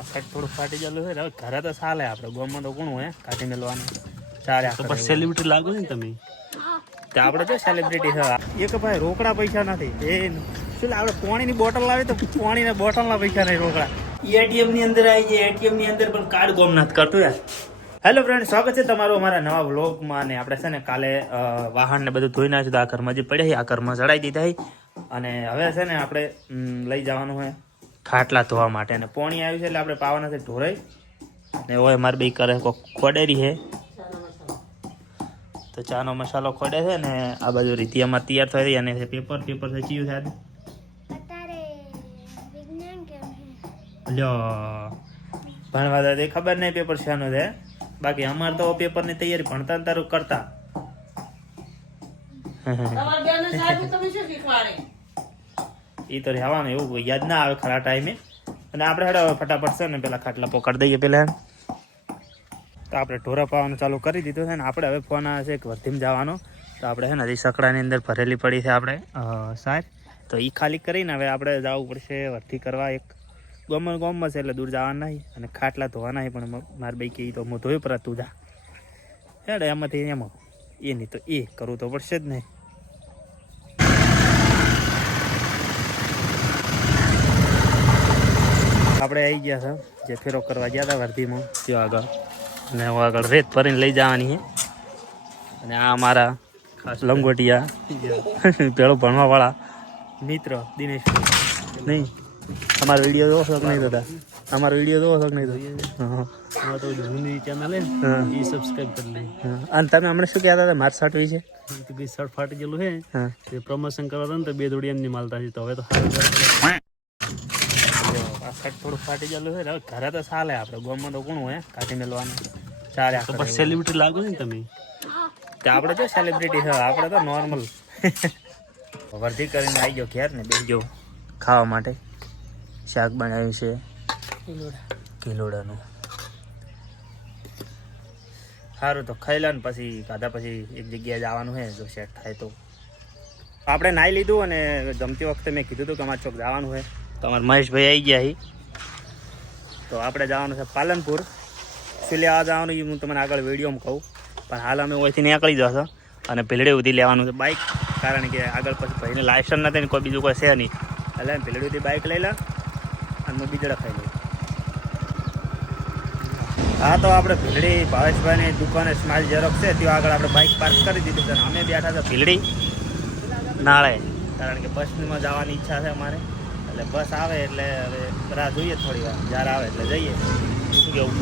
થોડું ફાટી ગયેલું છે હવે ઘરે તો ચાલે આપણે ગોમાં તો કોણ હે કાઢી મેળવાનું ચાલે તો પછી સેલિબ્રિટી લાગો ને તમે તો આપણે તો સેલિબ્રિટી છે એક ભાઈ રોકડા પૈસા નથી એ શું આપણે પાણીની બોટલ લાવી તો પાણીના બોટલના પૈસા નહીં રોકડા એટીએમ ની અંદર આવી જાય એટીએમ ની અંદર પણ કાર્ડ ગોમ નથી કરતું યાર હેલો ફ્રેન્ડ સ્વાગત છે તમારું અમારા નવા વ્લોગમાં અને આપણે છે ને કાલે વાહન ને બધું ધોઈ નાખ્યું તો આ ઘરમાં જે પડ્યા આ ઘરમાં ચડાવી દીધા અને હવે છે ને આપણે લઈ જવાનું હોય ખાટલા ધોવા માટે અને પોણી આવ્યું છે એટલે આપણે પાવાના છે ઢોરાઈ ને હોય મારે બે કરે ખોડેરી છે તો ચાનો મસાલો ખોડે છે ને આ બાજુ રીતિયામાં તૈયાર થઈ રહી અને પેપર થઈ ચીયું છે લ્યો ભણવા દે ખબર નહીં પેપર શાનું છે બાકી અમારે તો પેપરની તૈયારી ભણતા તારું કરતા એ તો રહેવાનું એવું યાદ ના આવે ખરા ટાઈમે અને આપણે હેડો ફટાફટ છે ને પેલા ખાટલા પકડી દઈએ પેલા તો આપણે ઢોરા પાવાનું ચાલુ કરી દીધું છે ને આપણે હવે ફોન આવે છે એક વર્ધીમ જવાનો તો આપણે છે ને હજી સકડાની અંદર ભરેલી પડી છે આપણે સાર તો એ ખાલી કરીને હવે આપણે જવું પડશે વર્ધી કરવા એક ગોમમાં છે એટલે દૂર જવાના નહીં અને ખાટલા ધોવાના નહીં પણ મારે ભાઈ કે તો હું ધોયું પર તું જા હેડે એમાંથી એમાં એ નહીં તો એ કરવું તો પડશે જ નહીં આપણે આવી ગયા છે જે ફેરો કરવા ગયા હતા વર્ધીમાં ત્યાં આગળ અને હું આગળ રેત ભરીને લઈ જવાની છે અને આ અમારા ખાસ લંગોટિયા પેલો ભણવાવાળા મિત્ર દિનેશ નહીં અમારો વિડીયો જોવો શોખ નહીં થતા અમારો વિડીયો જોવો શોખ નહીં થતા તો જૂની ચેનલ હે એ સબસ્ક્રાઈબ કરી લે અને તમે હમણાં શું કહેતા હતા માર શર્ટ વિશે શર્ટ ફાટી ગયેલું છે એ પ્રમોશન કરવા હતા ને તો બે દોડી એમની માલતા છે તો હવે તો શર્ટ થોડું ફાટી ગયેલું છે હવે ઘરે તો ચાલે આપણે ગોમાં તો કોણ હે કાઢી મેળવાનું ચાલે તો પછી સેલિબ્રિટી લાગો ને તમે તો આપણે તો સેલિબ્રિટી છે આપણે તો નોર્મલ વર્ધી કરીને આવી ગયો ઘેર ને બેસી ગયો ખાવા માટે શાક બનાવ્યું છે કિલોડાનું સારું તો ખાઈ લે ને પછી ખાધા પછી એક જગ્યાએ જવાનું છે જો સેટ થાય તો આપણે નાહી લીધું અને જમતી વખતે મેં કીધું હતું કે અમારે ચોક જવાનું છે તો અમારા મહેશભાઈ આવી ગયા તો આપણે જવાનું છે પાલનપુર શું લેવા જવાનું એ હું તમને આગળ વિડીયોમાં કહું પણ હાલ અમે ઓયથી નીકળી જશો અને ભીલડે સુધી લેવાનું છે બાઇક કારણ કે આગળ પછી ભાઈને લાયસન્સ નથી ને કોઈ બીજું કોઈ છે નહીં એટલે ભીલડે સુધી બાઇક લઈ લે અને હું બીજડા ખાઈ લઉં હા તો આપણે ભીલડી ભાવેશભાઈની દુકાને સ્માઇલ ઝેરોક્સ છે ત્યાં આગળ આપણે બાઇક પાર્ક કરી દીધું છે અમે બેઠા હતા ભીલડી નાળે કારણ કે બસમાં જવાની ઈચ્છા છે અમારે એટલે બસ આવે એટલે હવે રાહ જોઈએ થોડી વાર જ્યારે આવે એટલે જઈએ શું કેવું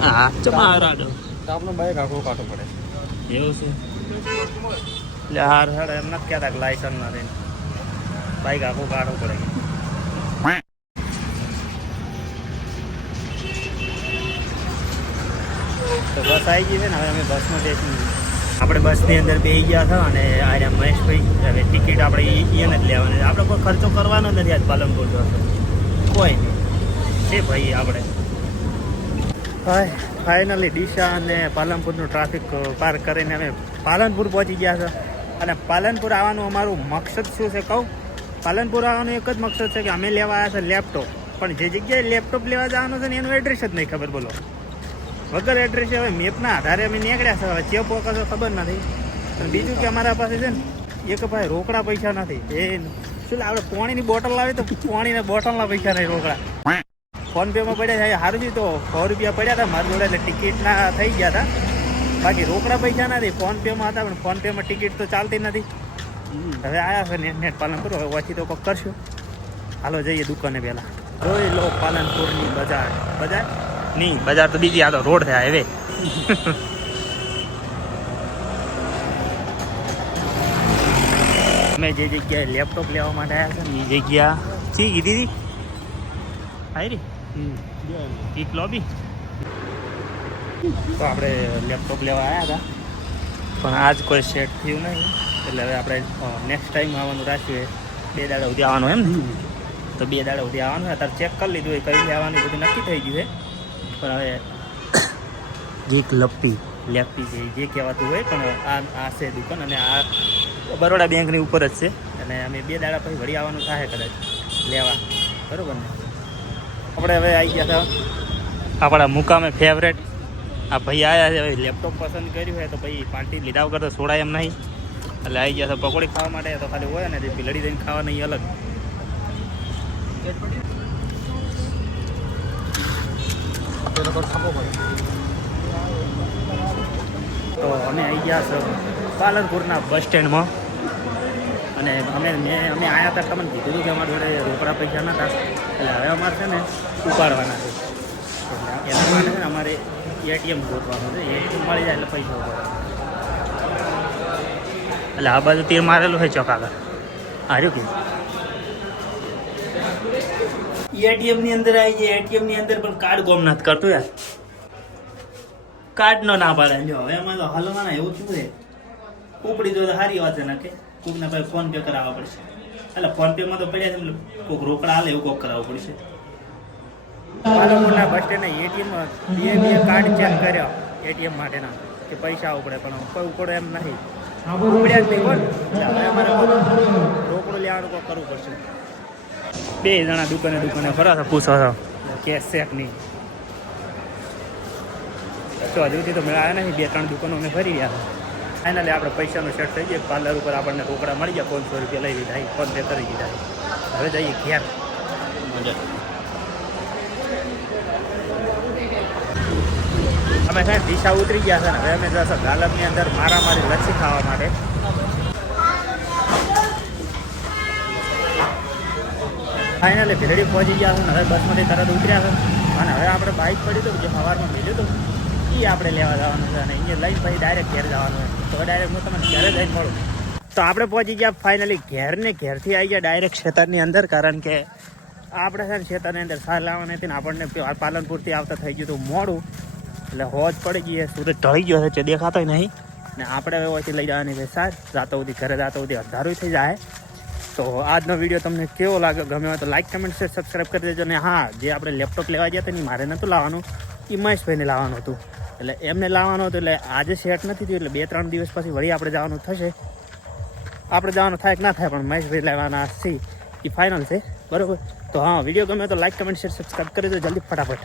હા ચમારાડો તો આપણો બાઇક આખો કાઢવો પડે એવું છે એટલે હાર હેડ એમ નથી કહેતા કે લાયસન્સ નથી બાઇક આખું કાઢવું પડે તો બસ આવી ગઈ છે ને હવે અમે બસમાં બેસી આપણે બસની અંદર બેસી ગયા હતા અને આ મહેશભાઈ હવે ટિકિટ આપણે એને જ લેવાની આપણે કોઈ ખર્ચો કરવાનો નથી આજ પાલનપુર જશે કોઈ નહીં છે ભાઈ આપણે ફાઇનલી ડીસા અને પાલનપુરનું ટ્રાફિક પાર કરીને અમે પાલનપુર પહોંચી ગયા છે અને પાલનપુર આવવાનું અમારું મકસદ શું છે કહું પાલનપુર આવવાનું એક જ મકસદ છે કે અમે લેવા આવ્યા છે લેપટોપ પણ જે જગ્યાએ લેપટોપ લેવા જવાનું છે ને એનું એડ્રેસ જ નહીં ખબર બોલો વગર એડ્રેસ હવે મેપના આધારે અમે નીકળ્યા છે હવે ચેપ પોકાશો ખબર નથી અને બીજું કે અમારા પાસે છે ને એક ભાઈ રોકડા પૈસા નથી એ શું આપણે પાણીની બોટલ લાવી તો પાણીના બોટલના પૈસા નહીં રોકડા ફોનપેમાં પડ્યા છે સારું છે તો 100 રૂપિયા પડ્યા હતા મારી જોડે એટલે ટિકિટના થઈ ગયા હતા બાકી રોકડા પૈસા નથી ફોનપેમાં હતા પણ ફોનપેમાં ટિકિટ તો ચાલતી નથી હવે આવ્યા છે નેટ પાલનપુર હવે ઓછી તો કોક કરશું હાલો જઈએ દુકાને પહેલાં જોઈ લો પાલનપુરની બજાર નહીં બજાર તો બીજી આ તો રોડ છે હાઈવે અમે જે જગ્યાએ લેપટોપ લેવા માટે આવ્યા છે ને એ જગ્યા શી કીધી હતી હારી એક લોબી તો આપણે લેપટોપ લેવા આવ્યા હતા પણ આજ કોઈ સેટ થયું નહીં એટલે હવે આપણે નેક્સ્ટ ટાઈમ આવવાનું રાખ્યું 2 દાડા સુધી આવવાનું એમ ને તો 2 દાડા સુધી આવવાનું અત્યારે ચેક કરી લીધું એ કઈ લેવાનું બધું નક્કી થઈ ગયું છે પણ હવે એક લેપી છે જે કહેવાતું હોય પણ આ છે દુકાન અને આ બરોડા બેંકની ઉપર જ છે અને અમે 2 દાડા પછી વળી આવવાનું થાય કદાચ લેવા બરાબર ને આપણે હવે આવી ગયા હતા આપણા મુકામે ફેવરેટ. આ ભાઈ આવ્યા છે, હવે લેપટોપ પસંદ કર્યું છે તો ભાઈ પાર્ટી લીધા વગર તો છોડાય એમ નહીં. એટલે આવી ગયા છે પકોડી ખાવા માટે. તો ખાલી હોય ને જે લડી દઈને ખાવા નહીં અલગ. તો અમે આવી ગયા છે પાલનપુરના બસ સ્ટેન્ડમાં. અને અમે આવ્યા હતા, તમને કીધું કે અમારા જોડે રોકડા પૈસા નહોતા, એટલે હવે અમારે છે ને ઉપાડવાના છે. એના માટે છે ને અમારે એટીએમ ગોતવાનું છે. એટીએમ મળી જાય એટલે પૈસા ઉપાડવાના. એટલે આ બાજુ તીર મારેલું છે ચોક આગળ. હાર્યું કે એટીએમની અંદર આવી જાય. એટીએમની અંદર પણ કાર્ડ ગોમ નથી કરતું યાર. કાર્ડ નો ના પાડે. જો હવે એમાં તો હલવાના એવું શું છે, ઉપડી જો સારી વાત છે ને કે કોકને ભાઈ ફોન પે કરાવવા પડશે. એટલે ફોન પે માં તો પડ્યા છે, કોઈક રોકડા હાલે એવું કોક કરાવવું પડશે. પાલનપુરના બસ સ્ટેન્ડે એટીએમ બે કાર્ડ ચેક કર્યા એટીએમ માટેના કે પૈસા ઉપડે, પણ કોઈ ઉપડે એમ નથી. ઉપડ્યા જ નહીં કોણ. હવે અમારે રોકડું લેવાનું કોઈ કરવું પડશે. બે જણા દુકાને ફરા પૂછો છો કેશ ચેક નહીં. તો હજુ સુધી તો મેળવ્યા નહીં. 2-3 દુકાનો અમે ફરી ગયા. ફાઇનલી આપણે પૈસાનો સેટ થઈ ગયો. પાર્લર ઉપર આપણને રોકડા મળી ગયા. 500 રૂપિયા લઈ લીધા, ફોન પે કરી દીધા. હવે જઈએ ઘેર. અમે છે દિશા ઉતરી ગયા છે ને હવે અમે જશે ગાલમની અંદર મારી લચ્છી ખાવા માટે. ફાઇનલી ભીલડી પહોંચી ગયા છે ને હવે બસમાંથી તરત ઉતર્યા છે. અને હવે આપણે બાઇક પડી હતું જે સવારમાં મળ્યું હતું એ આપણે લેવા જવાનું છે. અને અહીંયા લઈને પછી ડાયરેક્ટ ઘેર જવાનું હોય. તો ડાયરેક્ટ હું તમને ઘરે જઈને મળું. તો આપણે પહોંચી ગયા ફાઇનલી ઘેરથી આવી ગયા ડાયરેક્ટ ખેતરની અંદર. કારણ કે આપણે છે ને ખેતરની અંદર સાર લાવવાની હતી ને આપણને પાલનપુરથી આવતા થઈ ગયું હતું મોડું. એટલે હોજ પડી ગઈ. સુરત ઢળી ગયો છે, જે દેખાતો નહીં. ને આપણે હવે ઓછી લઈ જવાની છે સાર. જાતો સુધી ઘરે જાતો સુધી અંધારું થઈ જાય. તો આજનો વિડીયો તમને કેવો લાગ્યો, ગમ્યો હોય તો લાઈક, કમેન્ટ, શેર, સબસ્ક્રાઈબ કરી દેજો. ને હા, જે આપણે લેપટોપ લેવા ગયા હતા ને મારે નહોતું લાવવાનું, એ મહેશભાઈને લાવવાનું હતું. એટલે એમને લાવવાનું હતું. એટલે આજે સેટ નથી થયું. એટલે 2-3 દિવસ પછી વળી આપણે જવાનું થશે. આપણે જવાનું થાય કે ના થાય, પણ મહેશભાઈ લેવાના છે એ ફાઇનલ છે. બરાબર. તો હા, વિડીયો ગમે તો લાઈક, કમેન્ટ, શેર, સબસ્ક્રાઈબ કરી દો જલ્દી ફટાફટ.